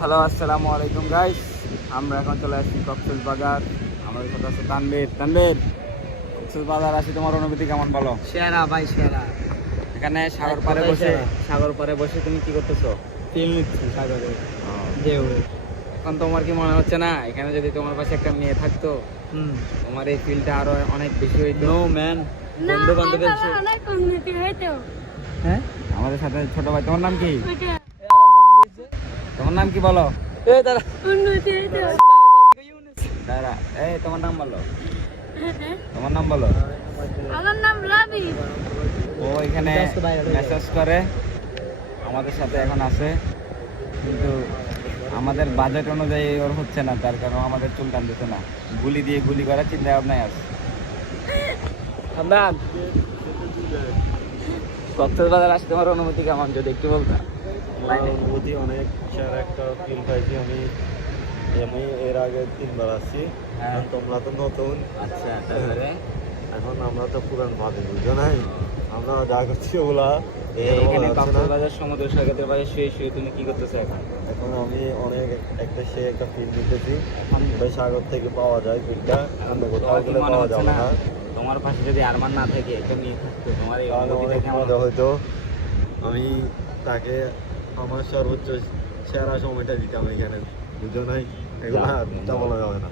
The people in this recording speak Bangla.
হ্যালো, আসসালামু আলাইকুম গাইস। আমরা এখন চলে আসছি কক্সবাজার। আমাদের সাথে আছে তানবীর। কক্সবাজার আসি, তোমার অনুভূতি কেমন বলো? সেরা ভাই, সেরা। এখানে সাগর পাড়ে বসে তুমি কি করতেছো? ফিল নিচ্ছি সাগরে ও, ঢেউ। এখন তোমার কি মনে হচ্ছে না এখানে যদি তোমার পাশে একটা মেয়ে থাকতো তোমার এই ফিলটা আরো অনেক বেশি হইতো? নো ম্যান, বন্ধু বান্ধবের হ্যাঁ, আমাদের সাথে ছোট ভাই। তোমার নাম কি? তোমার নাম কি বলো? দাঁড়া, এই তোমার নাম বলো। তোমার নাম বলো। আমার নাম রাবি। ও এখানে মেসেজ করে আমাদের সাথে এখন আছে, কিন্তু আমাদের বাজেট অনুযায়ী ওর হচ্ছে না, তার কারণ আমাদের চুল টানতেছে না। গুলি করার চিন্তা ভাবনায় আছে। কক্সবাজার আসতে আমার অনুমতি কেমন যদি একটু বলতা? অনুভূতি অনেক সেরা একটা ফিল পাইছি আমি। এর আগে 3বার আসছি। হ্যাঁ। এখন তোমরা তো নতুন, আচ্ছা, তারপরে এখন আমরা তো পুরান পাতি, বুঝছো নাই? আমরা যা করছি ওগুলা এখানে কক্সবাজার সমুদ্র সৈকতের পাশে শুয়ে তুমি কি করতেছো এখন? এখন আমি অনেক একটা ফিল নিতেছি। এখন বেশ সাগর থেকে পাওয়া যায় ফিলটা, অন্য কোথাও তোমার কি গেলে মনে পাওয়া হচ্ছে যাবে না না। তোমার পাশে যদি আরমান না থাকে, একটা মেয়ে থাকতো, তোমার এই তাহলে অনুভূতিটা অনেক কেমন মজা হতো? হইতো। আমি তাকে আমার সর্বোচ্চ সেরা সময়টা দিতাম এখানে, বুঝো নাই? এগুলো যাক, বলা যাবে না।